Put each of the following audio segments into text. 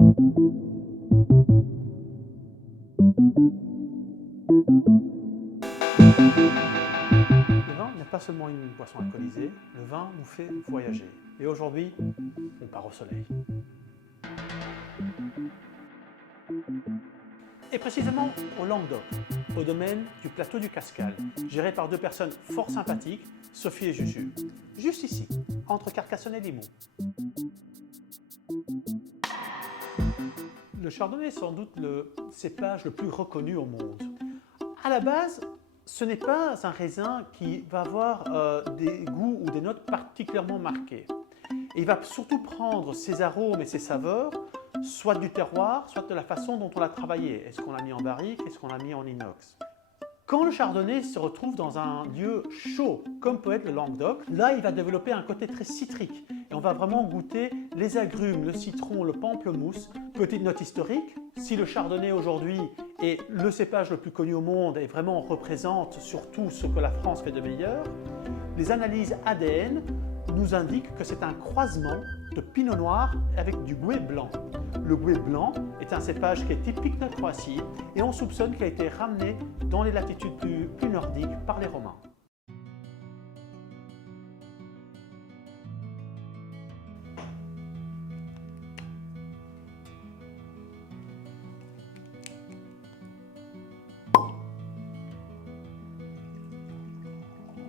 Le vin n'est pas seulement une boisson alcoolisée, le vin nous fait voyager. Et aujourd'hui, on part au soleil. Et précisément au Languedoc, au domaine du plateau du Cascal, géré par deux personnes fort sympathiques, Sophie et Juju. Juste ici, entre Carcassonne et Limoux. Le chardonnay est sans doute le cépage le plus reconnu au monde. À la base, ce n'est pas un raisin qui va avoir des goûts ou des notes particulièrement marquées. Et il va surtout prendre ses arômes et ses saveurs, soit du terroir, soit de la façon dont on l'a travaillé. Est-ce qu'on l'a mis en barrique, est-ce qu'on l'a mis en inox? Quand le chardonnay se retrouve dans un lieu chaud, comme peut être le Languedoc, là il va développer un côté très citrique. Et on va vraiment goûter les agrumes, le citron, le pamplemousse. Petite note historique, si le chardonnay aujourd'hui est le cépage le plus connu au monde et vraiment représente surtout ce que la France fait de meilleur, les analyses ADN nous indiquent que c'est un croisement de pinot noir avec du gouais blanc. Le gouais blanc est un cépage qui est typique de la Croatie et on soupçonne qu'il a été ramené dans les latitudes plus nordiques par les Romains.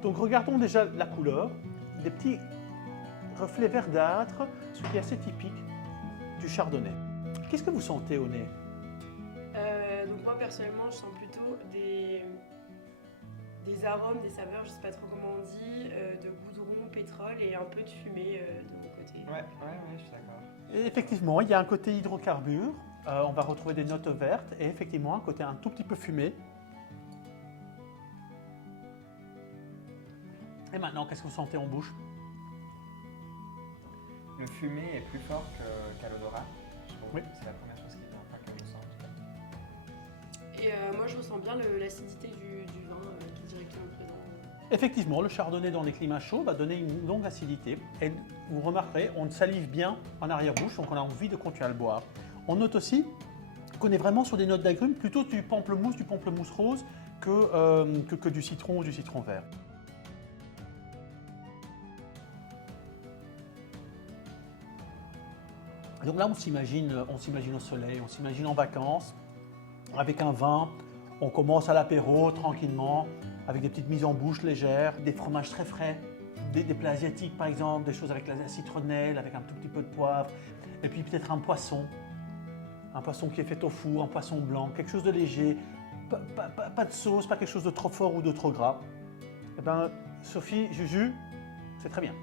Donc regardons déjà la couleur, des petits reflets verdâtres, ce qui est assez typique du chardonnay. Qu'est-ce que vous sentez au nez? Donc moi personnellement je sens plutôt des arômes, des saveurs, je sais pas trop comment on dit, de goudron, pétrole et un peu de fumée de mon côté. Ouais, je suis d'accord. Et effectivement, il y a un côté hydrocarbure, on va retrouver des notes vertes et effectivement un côté un tout petit peu fumé. Et maintenant, qu'est-ce que vous sentez en bouche? Le fumé est plus fort qu'à l'odorat. Je trouve Oui. que c'est la première chose qui vient, enfin que je sens en tout cas. Et moi je ressens bien l'acidité du vin qui est directement présent. Effectivement, le chardonnay dans les climats chauds va donner une longue acidité. Et vous remarquerez, on salive bien en arrière-bouche, donc on a envie de continuer à le boire. On note aussi qu'on est vraiment sur des notes d'agrumes, plutôt du pamplemousse rose que du citron ou du citron vert. Donc là, on s'imagine au soleil, on s'imagine en vacances, avec un vin. On commence à l'apéro tranquillement, avec des petites mises en bouche légères, des fromages très frais, des plats asiatiques par exemple, des choses avec la citronnelle, avec un tout petit peu de poivre, et puis peut-être un poisson qui est fait au four, un poisson blanc, quelque chose de léger, pas de sauce, pas quelque chose de trop fort ou de trop gras. Eh bien, Sophie, Juju, c'est très bien.